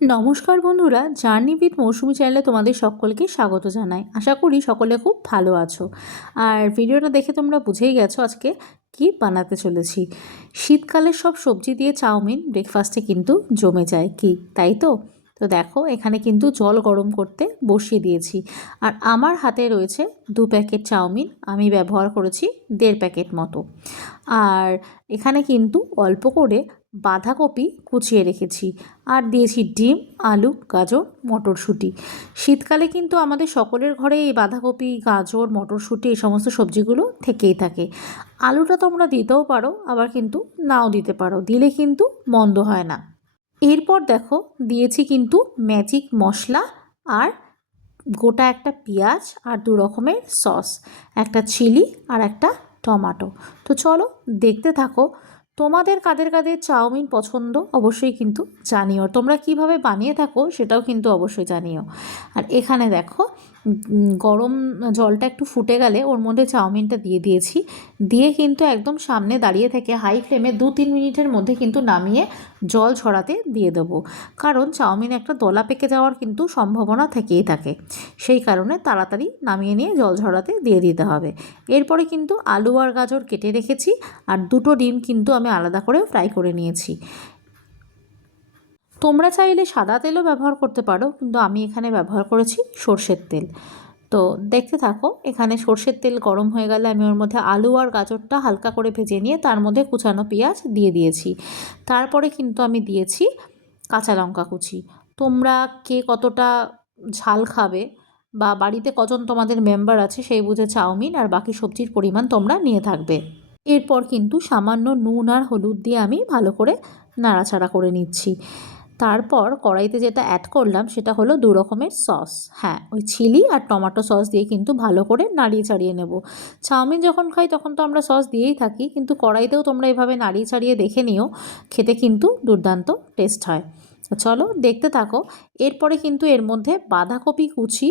নমস্কার বন্ধুরা journey with মৌসুমি চ্যানেলে তোমাদের সকলকে স্বাগত জানাই। আশা করি সকলে খুব ভালো আছো। আর ভিডিওটা দেখে তোমরা বুঝেই গেছো আজকে কি বানাতে চলেছি। শীতকালের সব সবজি দিয়ে চাউমিন ব্রেকফাস্টে কিন্তু জমে যায়। কি, তাই তো? তো দেখো, এখানে কিন্তু জল গরম করতে বসিয়ে দিয়েছি। আর আমার হাতে রয়েছে দু প্যাকেট চাউমিন, আমি ব্যবহার করেছি দেড় প্যাকেট মতো। আর এখানে কিন্তু অল্প করে বাঁধাকপি কুচিয়ে রেখেছি। আর দিয়েছি ডিম, আলু, গাজর, মটরশুঁটি। শীতকালে কিন্তু আমাদের সকলের ঘরে এই বাঁধাকপি, গাজর, মটরশুঁটি এই সমস্ত সবজিগুলো থেকেই থাকে। আলুটা তোমরা দিতেও পারো, আবার কিন্তু নাও দিতে পারো। দিলে কিন্তু মন্দ হয় না। এরপর দেখো, দিয়েছি কিন্তু ম্যাজিক মশলা আর গোটা একটা পেঁয়াজ আর দু রকমের সস একটা চিলি আর একটা টমাটো তো চলো দেখতে থাকো, তোমাদের কাদের কাদের চাউমিন পছন্দ অবশ্যই কিন্তু জানিও। তোমরা কীভাবে বানিয়ে থাকো সেটাও কিন্তু অবশ্যই জানিও। আর এখানে দেখো গরম জলটা একটু ফুটে গেলে ওর মধ্যে চাউমিনটা দিয়ে দিয়েছি। দিয়ে কিন্তু একদম সামনে দাঁড়িয়ে থেকে হাই ফ্লেমে দু তিন মিনিটের মধ্যে কিন্তু নামিয়ে জল ছড়াতে দিয়ে দেবো। কারণ চাউমিন একটা দলা পেকে যাওয়ার কিন্তু সম্ভাবনা থেকেই থাকে। সেই কারণে তাড়াতাড়ি নামিয়ে নিয়ে জল ঝরাতে দিয়ে দিতে হবে। এরপরে কিন্তু আলু আর গাজর কেটে রেখেছি আর দুটো ডিম কিন্তু আমি আলাদা করে ফ্রাই করে নিয়েছি। তোমরা চাইলে সাদা তেলও ব্যবহার করতে পারো, কিন্তু আমি এখানে ব্যবহার করেছি সর্ষের তেল। তো দেখতে থাকো, এখানে সর্ষের তেল গরম হয়ে গেলে আমি ওর মধ্যে আলু আর গাজরটা হালকা করে ভেজে নিয়ে তার মধ্যে কুচানো পেঁয়াজ দিয়ে দিয়েছি। তারপরে কিন্তু আমি দিয়েছি কাঁচা লঙ্কা কুচি। তোমরা কে কতটা ঝাল খাবে বা বাড়িতে কজন তোমাদের মেম্বার আছে সেই বুঝে চাউমিন আর বাকি সবজির পরিমাণ তোমরা নিয়ে থাকবে। এরপর কিন্তু সামান্য নুন আর হলুদ দিয়ে আমি ভালো করে নাড়াচাড়া করে নিচ্ছি। তারপর কড়াইতে যেটা অ্যাড করলাম সেটা হলো দু রকমের সস হ্যাঁ ওই চিলি আর টমেটো সস দিয়ে কিন্তু ভালো করে নাড়িয়ে ছাড়িয়ে নেব। চাউমিন যখন খাই তখন তো আমরা সস দিয়েই থাকি, কিন্তু কড়াইতেও তোমরা এভাবে নাড়িয়ে ছাড়িয়ে দেখে নিও, খেতে কিন্তু দুর্দান্ত টেস্ট হয়। চলো দেখতে থাকো, এরপরে কিন্তু এর মধ্যে বাঁধাকপি কুচি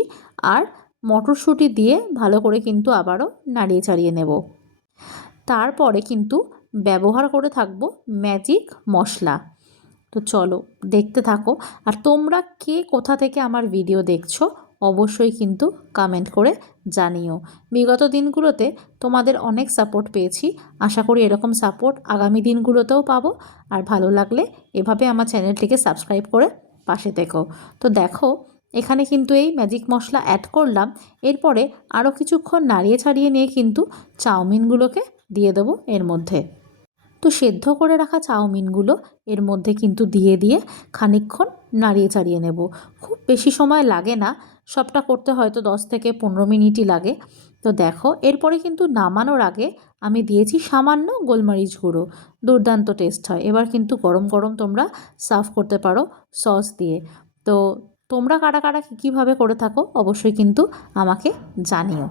আর মটরশুঁটি দিয়ে ভালো করে কিন্তু আবারও নাড়িয়ে চাড়িয়ে নেব। তারপরে কিন্তু ব্যবহার করে থাকব ম্যাজিক মশলা। তো চলো, দেখতে থাকো। আর তোমরা কে কোথা থেকে আমার ভিডিও দেখছ, অবশ্যই কিন্তু কমেন্ট করে জানিও। বিগত দিনগুলোতে তোমাদের অনেক সাপোর্ট পেয়েছি। আশা করি এরকম সাপোর্ট আগামী দিনগুলোতেও পাবো। আর ভালো লাগলে এভাবে আমার চ্যানেলটিকে সাবস্ক্রাইব করে পাশে থেকো। তো দেখো, এখানে কিন্তু এই ম্যাজিক মশলা অ্যাড করলাম। এরপরে আরও কিছুক্ষণ নাড়িয়ে ছাড়িয়ে নিয়ে কিন্তু চাউমিনগুলোকে দিয়ে দেবো এর মধ্যে। তো সেদ্ধ করে রাখা চাউমিনগুলো এর মধ্যে কিন্তু দিয়ে দিয়ে খানিকক্ষণ নাড়িয়ে চাড়িয়ে নেব। খুব বেশি সময় লাগে না, সবটা করতে হয়তো দশ থেকে পনেরো মিনিটই লাগে। তো দেখো, এরপরে কিন্তু নামানোর আগে আমি দিয়েছি সামান্য গোলমরিচ গুঁড়ো। দুর্দান্ত টেস্ট হয়। এবার কিন্তু গরম গরম তোমরা সার্ভ করতে পারো সস দিয়ে। তো তোমরা কারা কারা কী কীভাবে করে থাকো অবশ্যই কিন্তু আমাকে জানিও।